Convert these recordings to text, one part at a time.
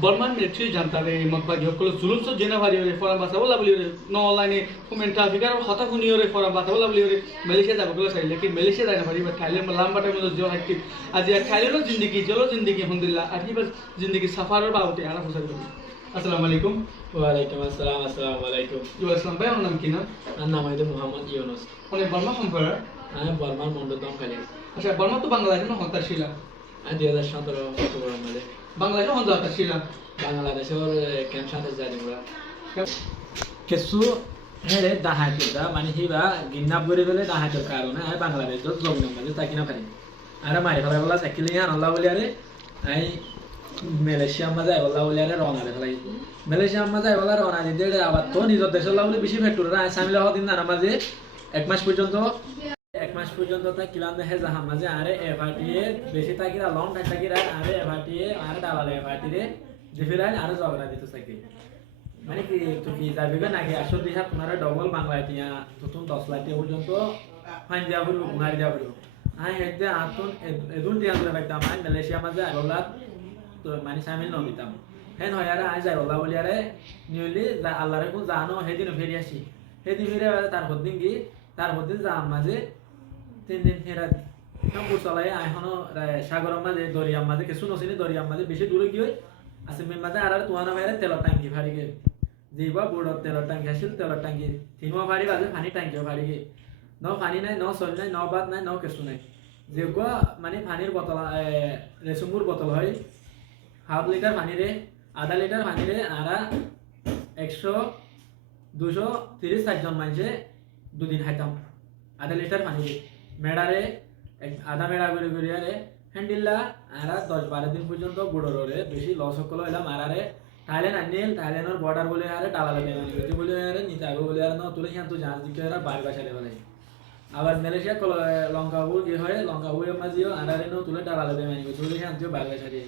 Borman military jantare magbagi hokolo zulum so jena bari ore forum basa bola boli ore no online comment traffic ar hota huni ore forum basa bola boli ore Malaysia jabo golo sai lekin Malaysia jai na bari but Thailand lamba time mo jo hakki aji Thailand ro zindagi jolo zindagi alhamdulillah aji bas zindagi safar ro baute ara fusar kori assalamu alaikum ওয়ালাইকুম আসসালাম আসসালামু আলাইকুম yo assalam bhai onam kina আমার নাম হইতো Mohammad Yunus one Burma সম্পরা আমি বর্মার মন্ডলদম খালি acha Burma to Bangladesh no hota shila আমি 2017 অক্টোবর মাসে Bangladesh no hota shila বাংলাদেশের ক্যাম্প সাথে যাই আমরা কিছু হেরে দাহাইতা মানে হিবা গিন্নাপ করে বলে দাহাইতার কারণে আমি বাংলাদেশের জগন মাঝে থাকি না পারি আর মারি ফেলা বলা সাইকেল নিয়ে আনলা বলে আরে আই মালয়েশিয়া মাঝে বলা বলে আরে রওনা দে ফেলাই মালয়েশিয়া মাঝে বলা রওনা দিতে আবার তো নিজের দেশের লাউলে বেশি ফেটুর না সামিল হওয়া দিন না মাঝে এক মাস পর্যন্ত তা কিলাম দেখে যাহা মাঝে আরে এফআরটিএ বেশি থাকিরা লং থাকিরা আরে এফআরটিএ আরে ডালালে এফআরটিএ ডিফারেন্ট আরে ঝগড়া দিতে থাকে মানে কি তো কি যাবে নাকি আসল দিশা তোমার ডবল বাংলা টিয়া নতুন 10 লাখ পর্যন্ত ফাইন দেওয়া করবো গুনারি দেওয়া করবো হ্যাঁ হেঁটে আতুন এদুন টিয়া করে রাখতাম আমি মালয়েশিয়া মাঝে আগলা তো মানে সামিল নদিতাম হ্যাঁ হয় আরে আজ যাই বলা বলি আরে নিউলি আল্লাহরে কো জানো সেদিন ফেরি আসি সেদিন ফিরে তার হদ্দিন কি তার মধ্যে যাম মাঝে 3 দিন ফেরা কাপড় চলাই এখনো সাগরের মাঝে দরিয়ার মাঝে কিছু নছিনি দরিয়ার মাঝে বেশি দূরে কি হয় আছে মেন মাঝে আর তোয়ানা বাইরে তেলের ট্যাঙ্কি ফাড়ি গে যেবা বোর্ডর তেলের ট্যাঙ্কি আসিল তেলের ট্যাঙ্কি তিনও ফাড়ি বাজে পানি ট্যাঙ্কিও ফাড়ি গে ন পানি নাই ন চল নাই ন বাদ নাই ন কিছু নাই যেগুলো মানে পানির বোতল রেসুমুর বোতল হয় হাফ লিটার পানিরে আধা লিটার পানিরে আরা 100 230 জন মানুষে দুদিন খাইতাম আধা লিটার পানি মেড়ারে আধা মেড়া করে করে আরে হ্যান্ডিল্লা আর 10-12 দিন পর্যন্ত বুড়োরে বেশি লস সকল হইলাম আরে থাইল্যান্ড আনিল থাইল্যান্ডের বর্ডার বলে আরে ডালালে বেমানি করতে বলে আরে নিতে আগে বলে আর না তুলে হিয়ান তো জাহাজ দিকে আর বাইরে বাসারে বলে আবার মালয়েশিয়া লঙ্কাপুর কি হয় লঙ্কাপুরের মাঝেও আরে ন তুলে ডালালে বেমানি করতে বলে হিয়ান তো বাইরে বাসারে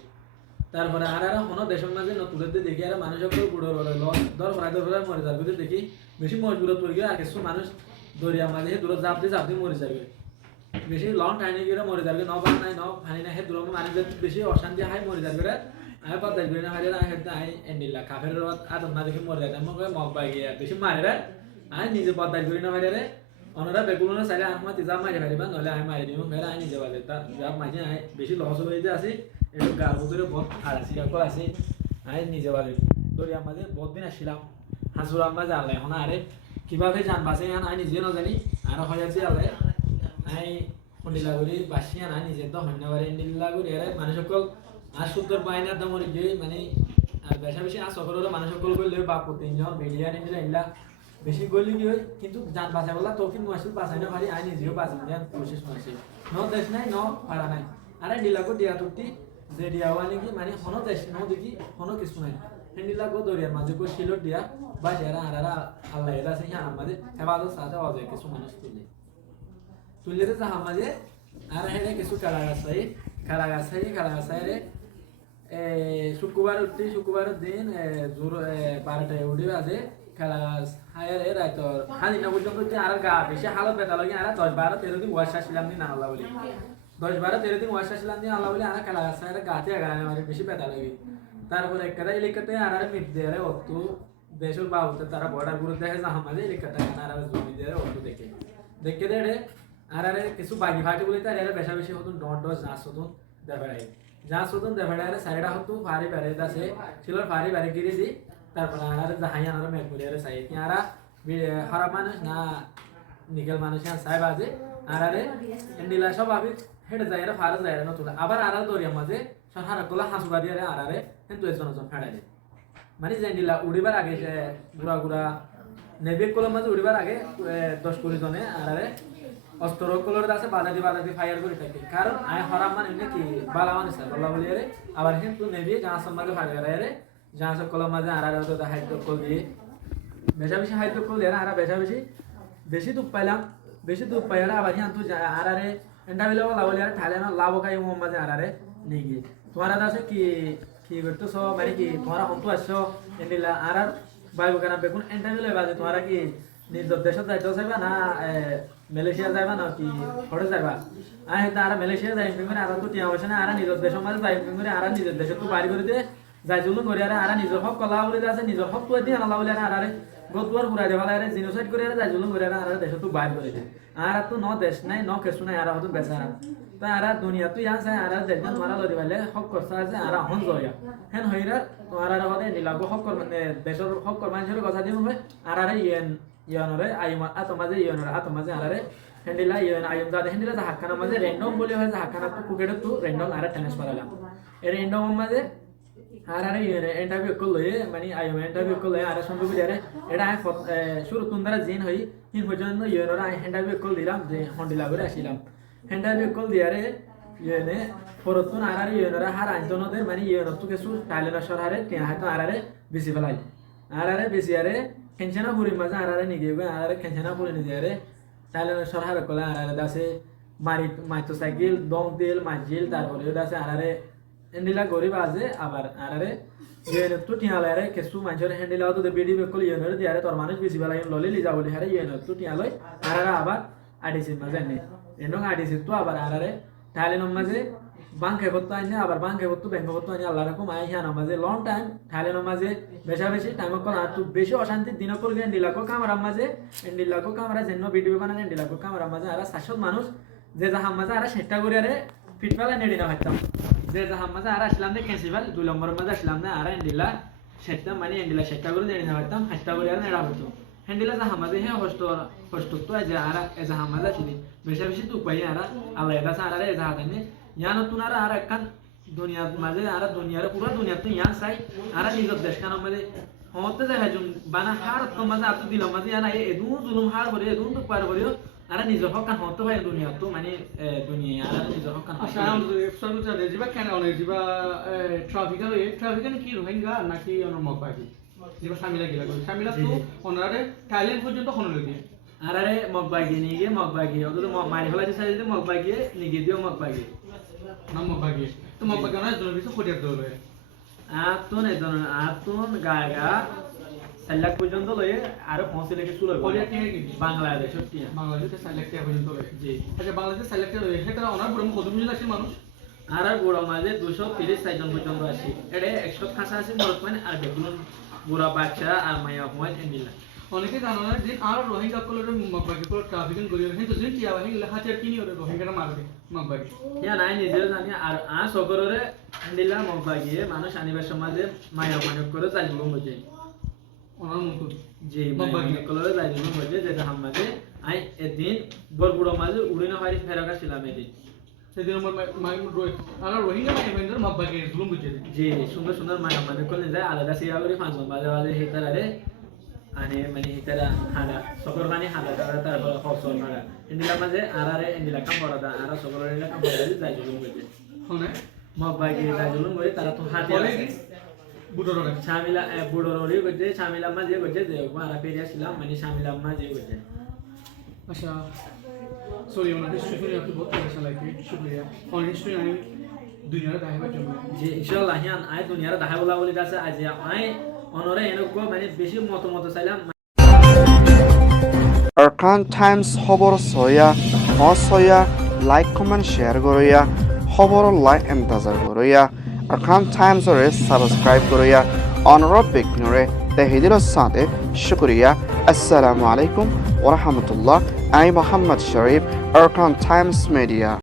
তারপরে আর কোনো দেশের মাঝে ন তুলে দেখি আর মানুষ সকল বুড়োরে লস দর ফরাই মরে যাবে দেখি বেশি মজবুরত পড়ে গিয়ে আর কিছু মানুষ দরিয়ার মাঝে দূর জাপ দিয়ে মরে যাবে বেশি লং টাইমে গিয়ে মরে যাবে ন পান নাই ন পানি নাই দূর মানুষ বেশি অশান্তি হাই মরে যাবে আমি পদ্মাই করি না হারিয়ে আই এন্ডিল্লা কাফের আদম না দেখে মরে যাবে আমাকে মগ পাই গিয়ে বেশি মারে রে আমি নিজে পদ্মাই করি না হারিয়ে রে অনরা বেগুলো চাইলে আমার তিজাব মারি পারিবা নহলে আমি মারি দিব ফের আমি নিজে বাজে তা জাব মাঝে আই বেশি লস হয়ে যে আছি একটু গার ভিতরে বহুত আড়াছি রাখো আছি আমি নিজে বাজে দরিয়ার মাঝে বহুত দিন আসছিলাম হাজুরার মাঝে আল্লাহ এখন আরে কিভাবে জান বাসে আমি নিজে না জানি আর হয়ে আছে আল্লাহ আমি হন্ডিলাগুড়ি বাসিয়া না নিজে তো হন্যাবাড়ি হন্ডিলাগুড়ি এর মানুষ সকল আর সুন্দর পায়না দাম গিয়ে মানে আর বেশা বেশি আর সকলের মানুষ সকল করলে বাপু 3 জন মিডিয়া নিলে এলা বেশি গলি কি হয় কিন্তু জান বাঁচা বলা তৌফিক মাসুল বাঁচাই না ভারি আই নিজেও বাঁচিয়ে দেন কোশিশ মাসে ন দেশ নাই ন পারা নাই আরে ডিলাগো দিয়া তুটি যে দিয়া ওয়ানি কি মানে হনো দেশ ন দেখি হনো কিছু নাই হন্ডিলাগো দরিয়ার মাঝে কো শিলট দিয়া বা যারা আরারা আল্লাহ এরা আছে হ্যাঁ আমাদের হেফাজত সাথে অজয় কিছু মানুষ তুলে তো মাঝে আর হেনে কিছু খেলা গাছাই রে শুক্রবার দিন জোর 12টায় উঠে বাজে খেলা গাছ হায়ারে রাত হালিনা পর্যন্ত যে আর গা বেশি হালত বেতা লাগে আর 10-12-13 দিন ওয়াশ আসলাম দিন আল্লাহ বলি 10-12-13 দিন ওয়াশ আসলাম দিন আল্লাহ বলি আর খেলা গাছ হায়ারে গাতে আগানে মানে বেশি বেতা লাগে তারপরে একটা এলাকাতে আর মিট দেয় অত দেশের বাবুতে তারা বর্ডার গুলো দেখে যা আমাদের এলাকাটা আর জমি দেয় অত দেখে দেয় আর আরে কিছু বাগি ফাটি বলে তার এর বেশা বেশি হতুন ডট ডট জাস হতুন দেখাই আরে সাইডা হতু ফারি বেড়ে দাসে ছিলর ফারি বেড়ে গিরি দি তারপর আর জাহাইয়া আর মেক বলে আরে সাই কি আর খারাপ মানুষ না নিকেল মানুষ আর সাই বাজে আর আরে এন্ডিলা সব আবি হেড যায় আর ফারা যায় না তুলা আবার আর দরিয়া মাঝে সারা কোলা হাসুবা দিয়ে আর আরে কিন্তু একজন ফেড়াই দে মানে এন্ডিলা উড়িবার আগে গুড়া নেভিক কলম মাঝে উড়িবার আগে 10-20 জনে আর আরে অস্ত্র কলর আছে বাধা ফায়ার করে থাকে কারণ আয় হরাম মানে কি বালা মানে স্যার বলা বলি আরে আবার কিন্তু নেবি জাহাজ মাঝে ফায়ার আরে জাহাজ কলম মাঝে আর তো হাইড্রো কল দিয়ে বেশি হাইড্রো কল দিয়ে আর বেশি দুধ পাইলাম বেশি দুধ পাই আবার কিন্তু আর আরে এন্ডা বিলে বলা বলি আরে ঠালে না লাভ খাই মোম মাঝে আর আরে নেই গিয়ে তোমার আছে কি করতেছো মানে কি তোমরা অন্ত আসছো এন্ডিলা আর বাইব কেন বেগুন এন্ডা বিলে বাজে তোমরা কি নিজ দেশত যাইতে চাইবা না মালয়েশিয়া যাইবা না কি হড়ে যাইবা আই তারা মালয়েশিয়া যাই পিঙ্গুরে আর তো টিয়া বসে না আর নিজের দেশের মাঝে যাই পিঙ্গুরে আর নিজের দেশে তো বাড়ি করে দিয়ে যাই জুলুম করে আর নিজের হক কলা বলে আছে নিজের হক তুই দিয়ে আলা বলে আর গদুয়ার ঘুরাই দেওয়া আর জিনোসাইড করে যাই জুলুম করে আর দেশ তো বাইর করে দে আর তো ন দেশ নাই ন কেসু নাই আর হতো বেচারা তা আর দুনিয়া তুই আছে আর দেশজন মারা লদি পাইলে হক করছে আছে আর হন জয়া হেন হইরা তোমার আর হদে নিলাগো হক কর মানে দেশের হক কর মানুষের কথা দিব আর ইয়ানরে আইমা আতমাজে ইয়ানরে আতমাজে আর হ্যান্ডেলা ইয়ান আইম দাদে হ্যান্ডেলা যা হাক্কানা মাঝে র্যান্ডম বলে হয় যা হাক্কানা তো কুকেট তো র্যান্ডম আর টেনিস পারালা এই র্যান্ডম মাঝে আর ইন্টারভিউ করলো মানে আইম ইন্টারভিউ করলো আর সম্ভব আরে এটা শুরু তুন্দারা জিন হই হিন পর্যন্ত ইয়ানরা ইন্টারভিউ কল দিলাম যে হন্ডিলা করে আসিলাম ইন্টারভিউ কল দিয়ারে ইয়ানে ফরতুন আর ইয়ানরা হার আইজনদের মানে ইয়ান তো কিছু টাইলের সরহারে তিয়া হয়তো আরে বেশি ফেলাই আরে বেশি আরে খেঞ্চনা পুরি মাঝে আরে নিগে আরে খেঞ্চনা পুরি নিগে আরে টাইলের সরহারে কলা আরে দাসে মাইতো সাইকেল দং দিল মাজিল তারপরে দাসে আরে হ্যান্ডিলা গরিব আছে আবার আরে ইয়েন তো টিয়ালে আরে কিছু মানুষের হ্যান্ডিলা তো বিডি বেকল ইয়েনের দিয়ারে তোর মানুষ বেশি বেলা ললি লি যাবলি হারে ইয়েন তো টিয়ালই আরে আবার আডিসি মাঝে নে এন্ডং আডিসি তো আবার আরে টাইলের মাঝে বাংকে করতে আইনে আবার বাংকে করতে ব্যাংক করতে আইনে আল্লাহ রকম আই হ্যাঁ নামাজে লং টাইম টাইলের মাঝে বেশি টাইম কল আর তো বেশি অশান্তি দিন কল হ্যান্ডিলাকো কামারা মাঝে হ্যান্ডিলাকো কামারা যেন ভিডিও বানানে হ্যান্ডিলাকো কামারা মাঝে আর 700 মানুষ যে জাহাম মাঝে আর সেটা করে আরে ফিটপালা নেড়ি না হইতাম যে জাহাম মাঝে আর আসলাম না ক্যান্সিভাল 2 নম্বর মাঝে আসলাম না আর হ্যান্ডিলা সেটা মানে হ্যান্ডিলা সেটা করে নেড়ি না হইতাম হাতটা করে আর নেড়া হতো হ্যান্ডিলা জাহাম মাঝে হ্যাঁ কষ্ট তো যে আর এ জাহাম মাঝে আসিনি বেশি তো পাই আর আল্লাহ এটা আর এ জাহাম আইনে ইয়ানো তুনারা আর একখান দুনিয়ার মাঝে আর দুনিয়ার পুরো দুনিয়া তো ইয়ান চাই আর নিজের দেশ কান মাঝে হতে দেখা যুন বানা হার তো মাঝে আত দিলাম মাঝে ইয়ানা এদু জুলুম হার করে এদু তো পার করে আর নিজের হক কান হতে হয় দুনিয়া তো মানে দুনিয়া আর নিজের হক কান আচ্ছা সর্বোচ্চ রেজিবা কেন অনেক জিবা ট্রাফিকাল কি রোহিঙ্গা নাকি অন্য মকবাকি জিবা সামিলা গিলা সামিলা তো ওনারে থাইল্যান্ড পর্যন্ত হন লগে আরে মকবাগি নিয়ে মকবাগি ওগুলো মারি ফেলাতে চাই যে মকবাগি নিয়ে দিও মকবাগি না মকবাকি তো মকবাকি না জন্য কিছু খোঁজার দৌড়ে আতুন গাগা সাল্লাক পর্যন্ত লয়ে আর পৌঁছে লেগে শুরু হবে কোরিয়া টিয়া কি বাংলাদেশ বাংলাদেশে সাইলেক্ট পর্যন্ত লয়ে জি আচ্ছা বাংলাদেশে সাইলেক্ট লয়ে সেটা ওনার পুরো কত মিলিয়ন আছে মানুষ আর বুড়া মাঝে 230 জন পর্যন্ত আসি এটা 100 খাসা আছে মরত মানে আর দেখুন বুড়া বাচ্চা আর মায়া হয় এন্ডিলা অনেকে জানো না যে আর রোহিঙ্গা কলরে মকবাকি কল ট্রাফিকিং করি কিন্তু যে কি আবার হিলা হাজার কিনি ওরে রোহিঙ্গাটা মারবে মকবাকি ইয়া নাই নিজের জানি আর সকলরে এন্ডিলা মকবাকি মানুষ আনিবার সমাজে মায়া মানব করে চালিয়ে বুঝে ওনার মতো যে মকবাকি কলরে চালিয়ে বুঝে যেটা হামমাদে আই এদিন বড়বুড়ো মাঝে উড়িনা হারি ফেরাকা ছিলাম এদিন সেদিন আর রোহিঙ্গা মাইন্ডার মকবাকি জুলুম বুঝে যে সুন্দর সুন্দর মায়া মানব করে যায় আলাদা সিরা করে ফাঁসন বাজে বাজে হেতারে আনে মানে হেতারা হাঁড়া সকর মানে হাঁড়া তারপর ফসল হাঁড়া এন্ডিলা মাঝে আর এন্ডিলা কাম করা দা আর সকর এন্ডিলা কাম করা যায় জুলুম বুঝে হনে মকবাকি যায় জুলুম বুঝে তারা তো হাতে বুড়োরে শামিলা বুড়োরি বুঝে শামিলা মাঝে বুঝে যে মারা পেরিয়া ছিলাম মানে শামিলা মাঝে বুঝে अच्छा सॉरी ओना हिस्ट्री सुनी आपको बहुत अच्छा लगी शुक्रिया और हिस्ट्री आई दुनिया रे दाहे बच्चों যে ইনশাআল্লাহ হিয়ান আই দুনিয়ার দাহাই বলা বলি আছে আজ আই অনরে এনেকো মানে বেশি মত চাইলাম Arkan Times খবর সয়া অসয়া লাইক কমেন্ট শেয়ার করিয়া খবর লাইক ইন্তাজার করিয়া Arkan Times রে সাবস্ক্রাইব করিয়া অনর বিঘ্নরে তাহিদির সাথে শুকরিয়া আসসালামু আলাইকুম ওয়া রাহমাতুল্লাহ I Mohammad Sharif Arkan Times Media